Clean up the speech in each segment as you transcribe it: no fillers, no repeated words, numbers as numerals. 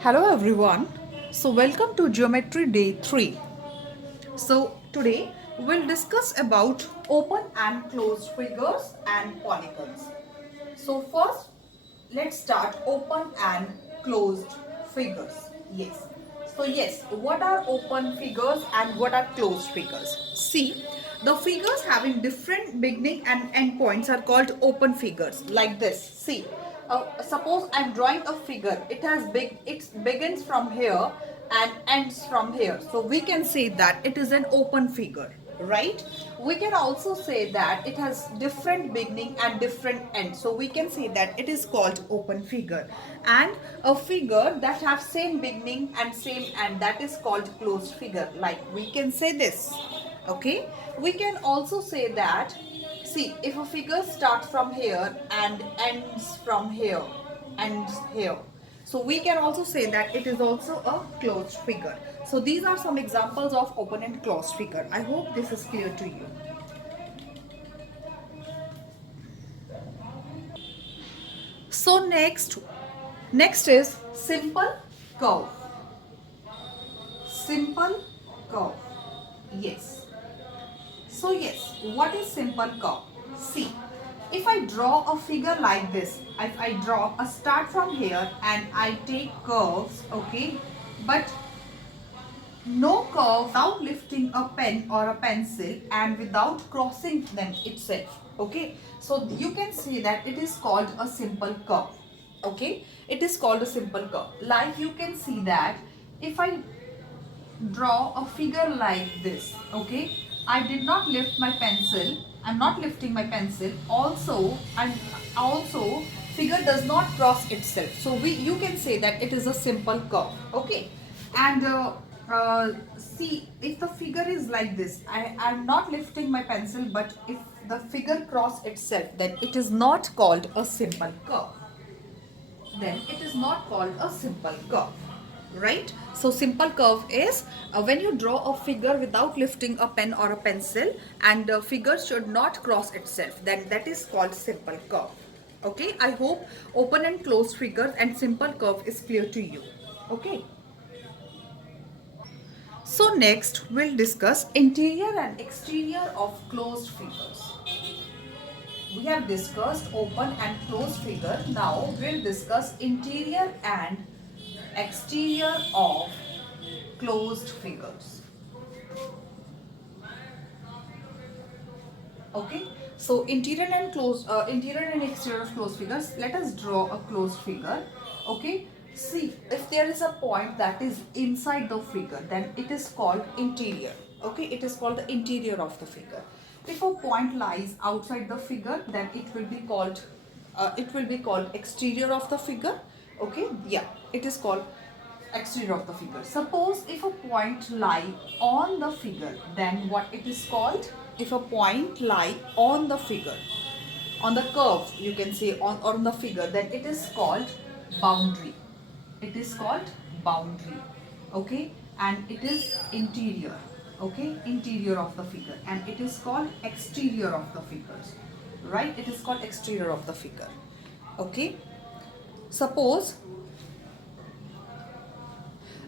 Hello everyone. So welcome to Geometry Day 3. So today we'll discuss about open and closed figures and polygons. So first let's start open and closed figures. Yes. So yes, what are open figures and what are closed figures? See, the figures having different beginning and end points are called open figures like this. See, suppose I'm drawing a figure. It begins from here and ends from here. So we can say that it is an open figure, right? We can also say that it has different beginning and different end. So we can say that it is called open figure. And a figure that have same beginning and same end, that is called closed figure. Like we can say this. Okay, we can also say that, see, if a figure starts from here and ends here, so we can also say that it is also a closed figure. So these are some examples of open and closed figure. I hope this is clear to you. So next is simple curve. Simple curve. Yes. So yes, what is simple curve? See, if I draw a figure like this, if I draw a start from here and I take curves, okay, but no curve without lifting a pen or a pencil and without crossing them itself, okay. So you can say that it is called a simple curve, okay. It is called a simple curve. Like you can see that if I draw a figure like this, okay, I did not lift my pencil, I'm not lifting my pencil, also figure does not cross itself. So you can say that it is a simple curve, okay. And see, if the figure is like this, I'm not lifting my pencil, but if the figure cross itself, then it is not called a simple curve. Then it is not called a simple curve, right? So simple curve is when you draw a figure without lifting a pen or a pencil and the figure should not cross itself, then that is called simple curve, okay. I hope open and closed figures and simple curve is clear to you, okay. So next we'll discuss interior and exterior of closed figures. We have discussed open and closed figure. Now we'll discuss interior and exterior of closed figures. Okay. So interior and exterior of closed figures. Let us draw a closed figure. Okay. See, if there is a point that is inside the figure, then it is called interior. Okay, it is called the interior of the figure. If a point lies outside the figure, then it will be called exterior of the figure. Okay, yeah, it is called exterior of the figure. Suppose if a point lie on the figure, then what it is called? If a point lie on the figure, on the curve, you can say on the figure, then it is called boundary. It is called boundary, okay. And it is interior, okay, interior of the figure. And it is called exterior of the figures, right? It is called exterior of the figure, okay. Suppose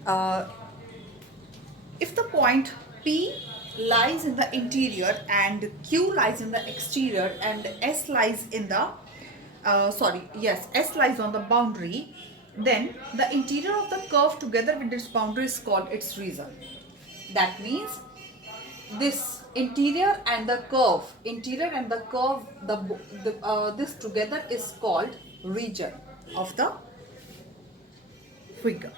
uh, if the point P lies in the interior and Q lies in the exterior and S lies in the S lies on the boundary, then the interior of the curve together with its boundary is called its region. That means this interior and the curve, this together is called region of the figure.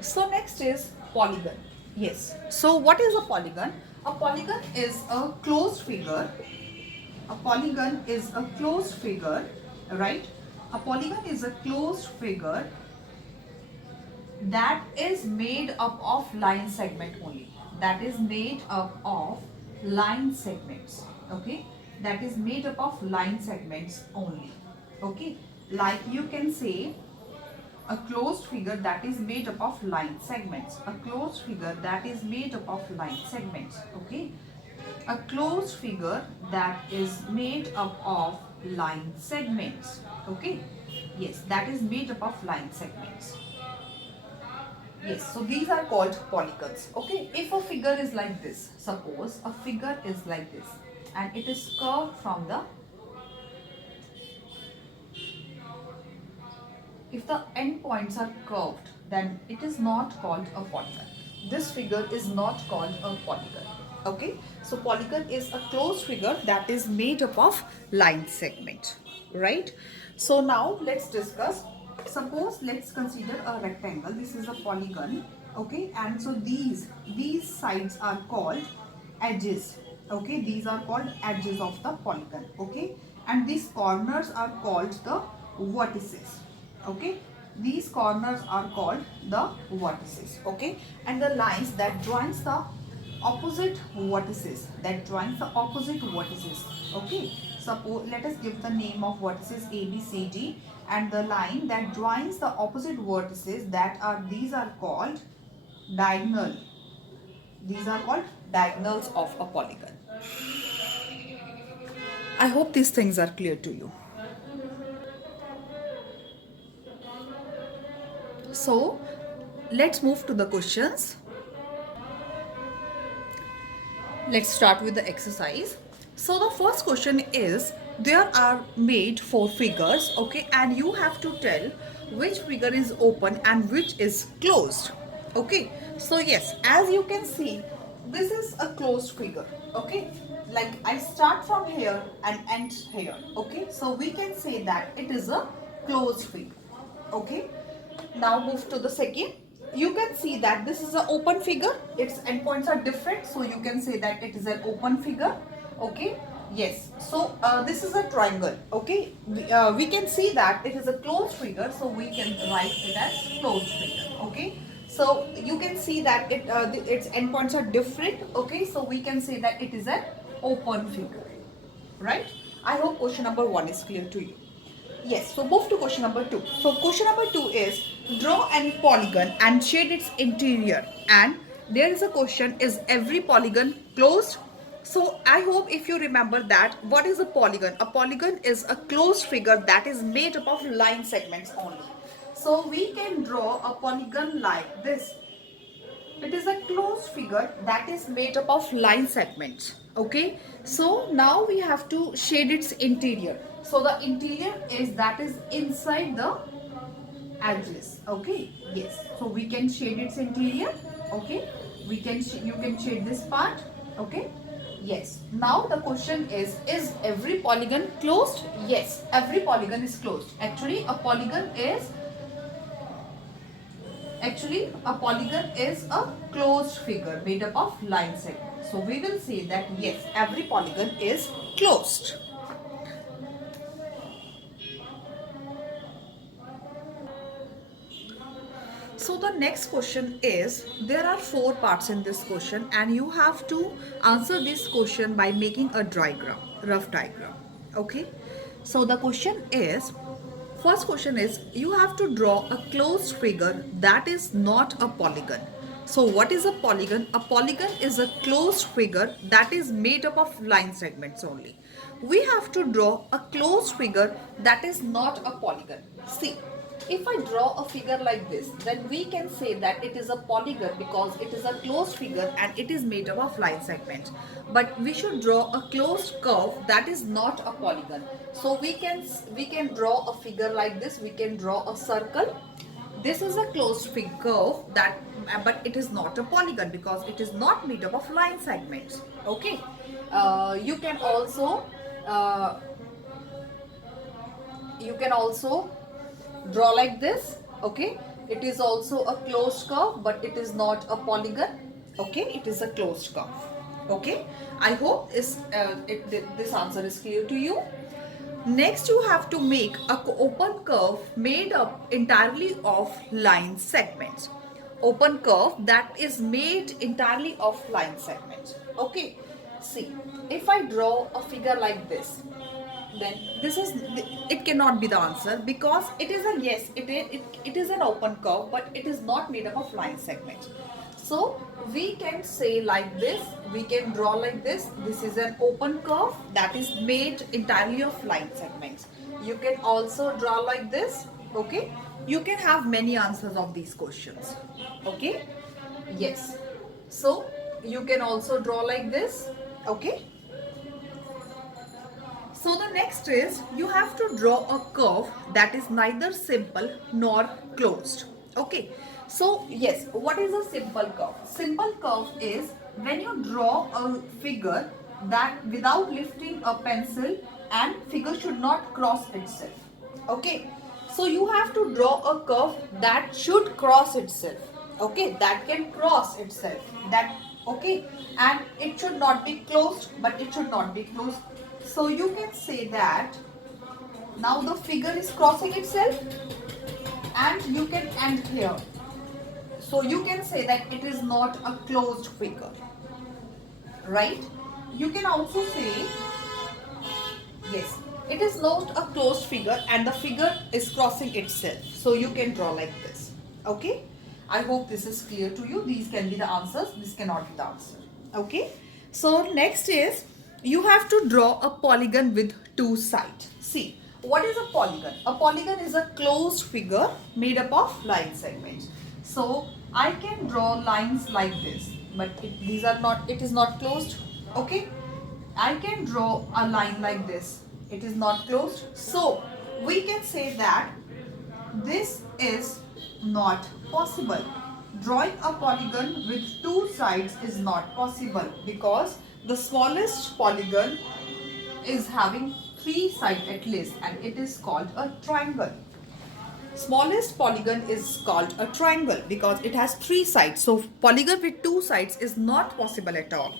So next is polygon. Yes. So what is a polygon? A polygon is a closed figure. A polygon is a closed figure, right? A polygon is a closed figure that is made up of line segment only. That is made up of line segments. Okay. That is made up of line segments only. Okay. Like you can say a closed figure that is made up of line segments. A closed figure that is made up of line segments. Okay. A closed figure that is made up of line segments. Okay. Yes, that is made up of line segments. Yes, so these are called polygons. Okay, if a figure is like this, suppose a figure is like this and it is curved from the, if the end points are curved, then it is not called a polygon. This figure is not called a polygon. Okay, so polygon is a closed figure that is made up of line segment, right? So now let's discuss. Suppose let's consider a rectangle. This is a polygon. Okay, and so these sides are called edges. Okay, these are called edges of the polygon. Okay, and these corners are called the vertices. Okay, these corners are called the vertices. Okay, and the lines that joins the opposite vertices, okay, suppose let us give the name of vertices A, B, C, D, and the line that joins the opposite vertices, that are, these are called diagonal. These are called diagonals of a polygon. I hope these things are clear to you. So let's move to the questions. Let's start with the exercise. So the first question is, there are made four figures, okay, and you have to tell which figure is open and which is closed. Okay, so yes, as you can see, this is a closed figure. Okay, like I start from here and end here. Okay, so we can say that it is a closed figure. Okay, now move to the second. You can see that this is an open figure. Its endpoints are different, so you can say that it is an open figure. Okay, yes. So this is a triangle. Okay, we can see that it is a closed figure, so we can write it as closed figure. Okay, so you can see that its endpoints are different. Okay, so we can say that it is an open figure, right? I hope question number 1 is clear to you. Yes, so move to question number 2. So question number 2 is, draw an polygon and shade its interior. And there is a question, is every polygon closed? So I hope if you remember that, what is a polygon? A polygon is a closed figure that is made up of line segments only. So we can draw a polygon like this. It is a closed figure that is made up of line segments. Okay, so now we have to shade its interior. So the interior is, that is inside the edges. Okay, yes, so we can shade its interior. Okay, we can you can shade this part. Okay, yes. Now the question is every polygon closed? Yes, every polygon is closed. Actually a polygon is a closed figure made up of line segments. So we will say that yes, every polygon is closed. So the next question is, there are 4 parts in this question and you have to answer this question by making a diagram, rough diagram. Okay. So the question is, first question is, you have to draw a closed figure that is not a polygon. So what is a polygon? A polygon is a closed figure that is made up of line segments only. We have to draw a closed figure that is not a polygon. See, if I draw a figure like this, then we can say that it is a polygon because it is a closed figure and it is made up of line segments. But we should draw a closed curve that is not a polygon. So we can draw a figure like this. We can draw a circle. This is a closed curve that, but it is not a polygon because it is not made up of line segments. Okay. You can also uh, draw like this. Okay, it is also a closed curve, but it is not a polygon. Okay, it is a closed curve. Okay, I hope this answer is clear to you. Next, you have to make a open curve made up entirely of line segments. Open curve that is made entirely of line segments. Okay, see, if I draw a figure like this, then this is, it cannot be the answer because it is a, yes, it is an open curve, but it is not made up of line segments. So we can say like this, we can draw like this. This is an open curve that is made entirely of line segments. You can also draw like this, okay? You can have many answers of these questions, okay? Yes. So you can also draw like this, okay? So the next is you have to draw a curve that is neither simple nor closed. Okay. So yes, what is a simple curve? Simple curve is when you draw a figure that without lifting a pencil and figure should not cross itself. Okay. So you have to draw a curve that should cross itself. Okay, that can cross itself. That okay, and it should not be closed, but it should not be closed. So you can say that now the figure is crossing itself and you can end here. So you can say that it is not a closed figure, right? You can also say, yes, it is not a closed figure and the figure is crossing itself. So you can draw like this, okay? I hope this is clear to you. These can be the answers, this cannot be the answer, okay? So next is, you have to draw a polygon with two sides. See, what is a polygon? A polygon is a closed figure made up of line segments. So I can draw lines like this, but it is not closed, okay? I can draw a line like this. It is not closed. So we can say that this is not possible. Drawing a polygon with two sides is not possible because the smallest polygon is having three sides at least, and it is called a triangle. Smallest polygon is called a triangle because it has three sides. So polygon with two sides is not possible at all.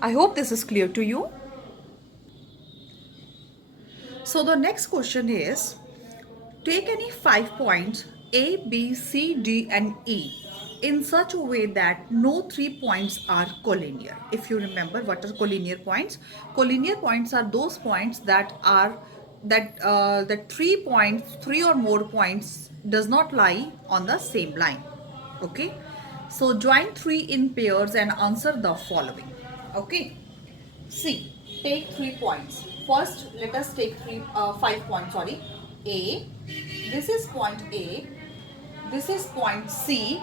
I hope this is clear to you. So the next question is, take any 5 points A, B, C, D and E in such a way that no 3 points are collinear. If you remember what are collinear points? Collinear points are those points that are that 3 or more points does not lie on the same line. Okay. So join 3 in pairs and answer the following. Okay. See, take 3 points. First, let us take 5 points. Sorry, A. This is point A. This is point C.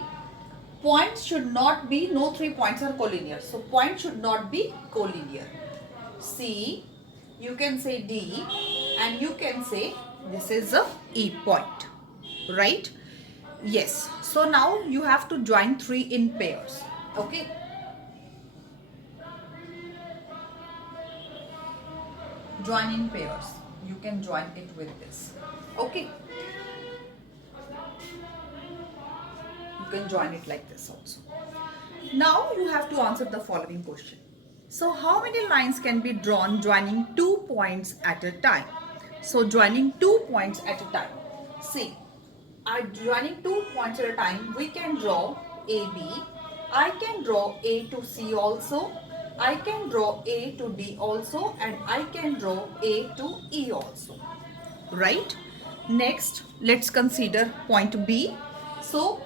Points should not be, no 3 points are collinear. So point should not be collinear. C. You can say D, and you can say this is a E point, right? Yes. So now you have to join 3 in pairs. Okay. Join in pairs. You can join it with this. Okay. You can join it like this also. Now you have to answer the following question. So how many lines can be drawn joining 2 points at a time? So joining 2 points at a time. See, joining 2 points at a time, we can draw AB. I can draw A to C also. I can draw A to D also, and I can draw A to E also, right? Next, let's consider point B. So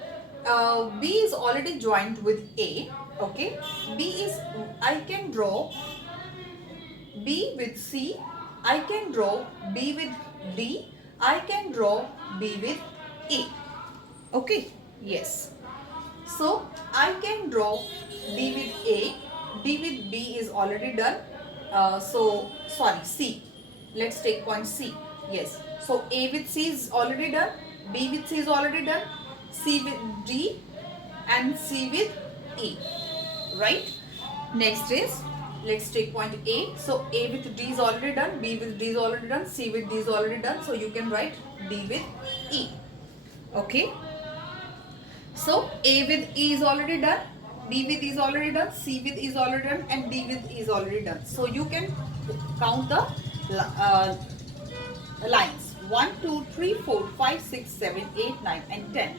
B is already joined with A, okay? I can draw B with C, I can draw B with D, I can draw B with E, okay? Yes. So I can draw D with A, D with B is already done. C. Let's take point C. Yes. So A with C is already done, B with C is already done, C with D and C with E. Right? Next is, let's take point A. So A with D is already done, B with D is already done, C with D is already done. So you can write D with E. Okay. So A with E is already done, B with E is already done, C with E is already done, and D with E is already done. So you can count the lines 1, 2, 3, 4, 5, 6, 7, 8, 9 and 10.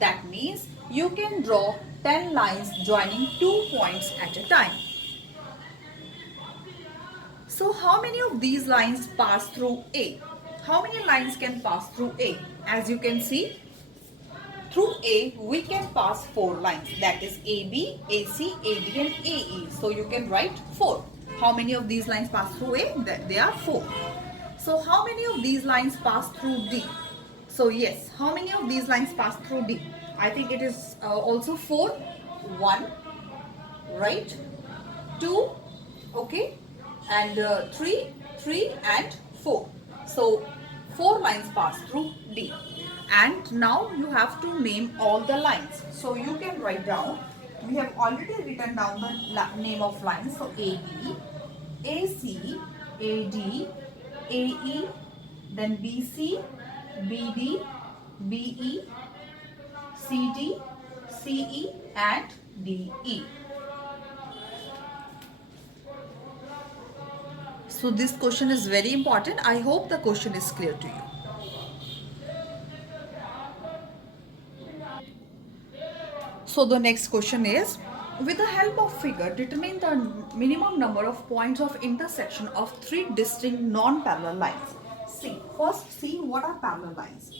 That means you can draw 10 lines joining 2 points at a time. So how many of these lines pass through A? How many lines can pass through A? As you can see, through A we can pass 4 lines, that is AB, AC, AD and AE. So you can write 4. How many of these lines pass through A? They are 4. So how many of these lines pass through D? So yes, how many of these lines pass through D? I think it is also 4. 1, right? 2, okay, and 3 and 4. So 4 lines pass through D. And now you have to name all the lines. So you can write down, we have already written down the name of lines. So AB, AC, AD, AE, then BC, BD, BE, CD, CE and DE. So this question is very important. I hope the question is clear to you. So the next question is, with the help of figure, determine the minimum number of points of intersection of 3 distinct non-parallel lines. First see what are parallel lines.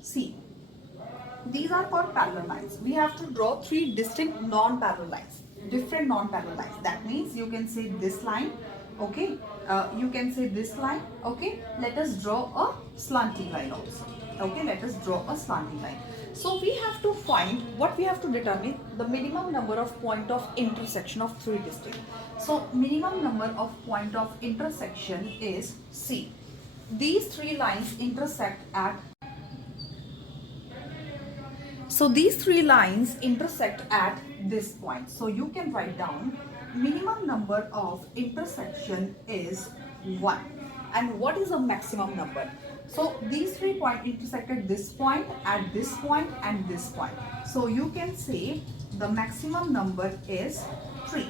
See, these are called parallel lines. We have to draw 3 distinct non-parallel lines, different non-parallel lines. That means you can say this line, okay, you can say this line, okay. Let us draw a slanting line also, okay. Let us draw a slanting line. So we have to find, what we have to determine, the minimum number of point of intersection of 3 distinct. So minimum number of point of intersection is C. These 3 lines intersect at, so these 3 lines intersect at this point. So you can write down minimum number of intersection is 1. And what is the maximum number? So these 3 points intersect at this point, and this point. So you can say the maximum number is 3.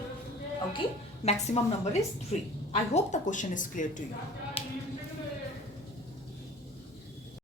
Okay, maximum number is 3. I hope the question is clear to you.